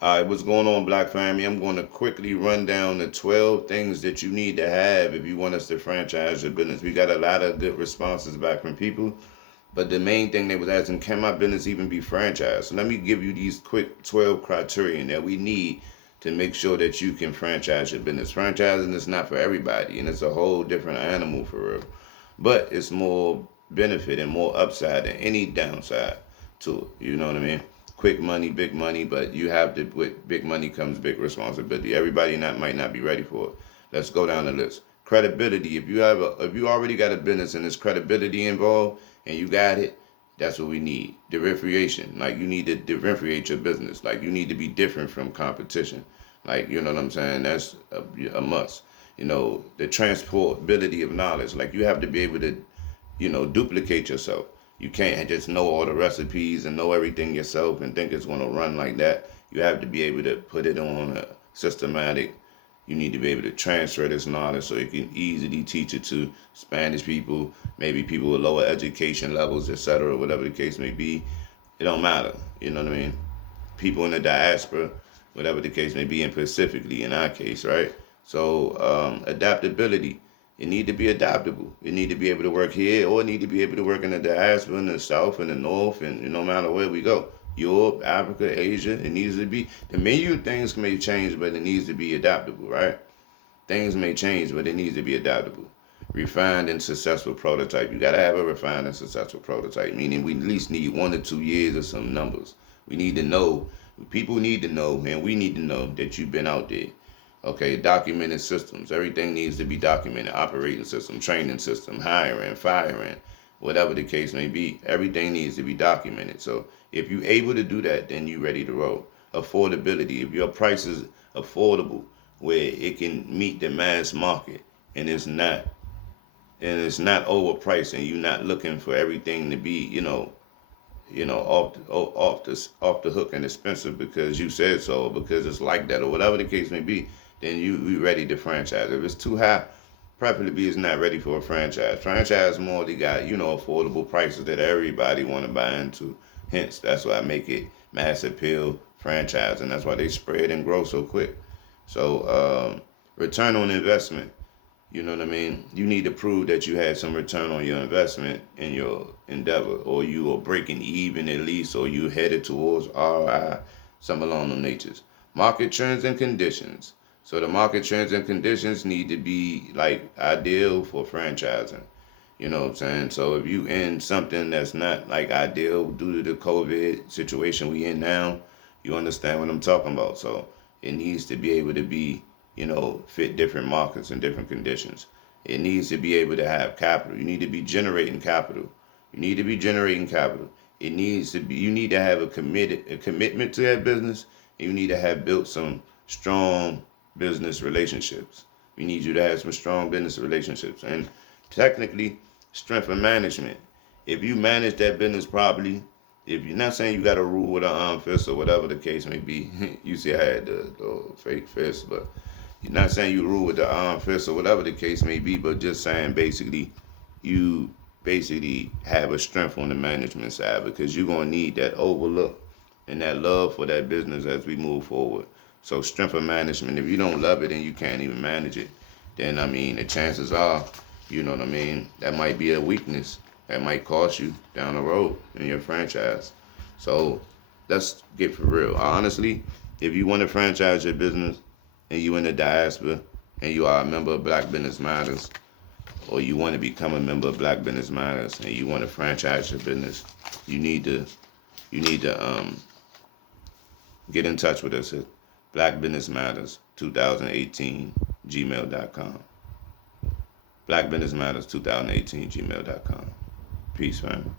All right, what's going on, Black Family? I'm going to quickly run down the 12 things that you need to have if you want us to franchise your business. We got a lot of good responses back from people, but the main thing they was asking, can my business even be franchised? So let me give you these quick 12 criteria that we need to make sure that you can franchise your business. Franchising is not for everybody, and it's a whole different animal for real. But it's more benefit and more upside than any downside to it. You know what I mean? Quick money, big money, but you have to, with big money comes big responsibility. Everybody might not be ready for it. Let's go down the list. Credibility. If you already got a business and there's credibility involved and you got it, that's what we need. Differentiation. Like, you need to differentiate your business. Like, you need to be different from competition. Like, you know what I'm saying? That's a must. The transportability of knowledge. Like, you have to be able to, duplicate yourself. You can't just know all the recipes and know everything yourself and think it's going to run like that. You have to be able to put it on a systematic. You need to be able to transfer this knowledge so you can easily teach it to Spanish people, maybe people with lower education levels, etc., whatever the case may be. It don't matter. You know what I mean? People in the diaspora, whatever the case may be, and specifically in our case, right? So adaptability. You need to be adaptable. You need to be able to work here, or need to be able to work in the diaspora, in the south, in the north, and no matter where we go. Europe, Africa, Asia, it needs to be. The menu things may change, but it needs to be adaptable, right? Things may change, but it needs to be adaptable. Refined and successful prototype. You got to have a refined and successful prototype, meaning we at least need 1 or 2 years of some numbers. We need to know, people need to know, and we need to know that you've been out there. Okay, documented systems. Everything needs to be documented. Operating system, training system, hiring, firing, whatever the case may be. Everything needs to be documented. So if you're able to do that, then you're ready to roll. Affordability. If your price is affordable, where it can meet the mass market, and it's not overpriced, and you're not looking for everything to be, off the hook and expensive because you said so, because it's like that, or whatever the case may be, then you ready to franchise. If it's too high, preferably it's not ready for a franchise. Franchise more they got, affordable prices that everybody want to buy into. Hence, that's why I make it mass appeal franchise, and that's why they spread and grow so quick. So return on investment. You know what I mean? You need to prove that you had some return on your investment in your endeavor, or you are breaking even at least, or you headed towards ROI, some along those natures. Market trends and conditions. So the market trends and conditions need to be like ideal for franchising. You know what I'm saying? So if you in something that's not like ideal due to the COVID situation we in now, you understand what I'm talking about. So it needs to be able to be, fit different markets and different conditions. It needs to be able to have capital. You need to be generating capital. You need to be generating capital. It needs to be. You need to have a commitment to that business. And you need to have built some strong business relationships. We need you to have some strong business relationships, and technically, strength of management. If you manage that business properly, if you're not saying you got to rule with an arm fist or whatever the case may be, you see I had the fake fist, but you're not saying you rule with the arm fist or whatever the case may be, but just saying basically you basically have a strength on the management side, because you're going to need that overlook and that love for that business as we move forward. So strength of management, if you don't love it and you can't even manage it, then I mean the chances are, you know what I mean, that might be a weakness that might cost you down the road in your franchise. So let's get for real. Honestly, if you want to franchise your business and you in the diaspora and you are a member of Black Business Matters, or you want to become a member of Black Business Matters and you want to franchise your business, you need to get in touch with us at Black Business Matters 2018 gmail.com. Black Business Matters 2018 gmail.com. Peace, fam.